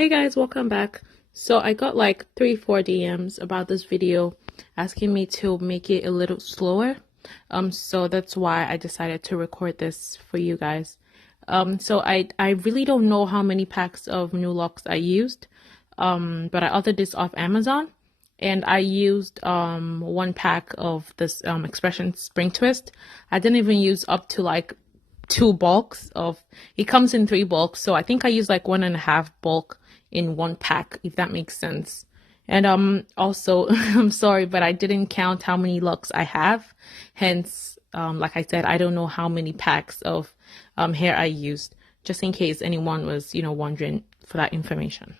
Hey guys, welcome back. So I got like 3-4 DMs about this video asking me to make it a little slower. So that's why I decided to record this for you guys. So I really don't know how many packs of Nulocs I used. But I ordered this off Amazon and I used one pack of this expression spring twist. I didn't even use up to like 2 bulks of it. Comes in 3 bulks, so I think I used like 1.5 bulk in one pack, if that makes sense. And also I'm sorry, but I didn't count how many Locs I have, hence like I said, I don't know how many packs of hair I used, just in case anyone was wondering for that information.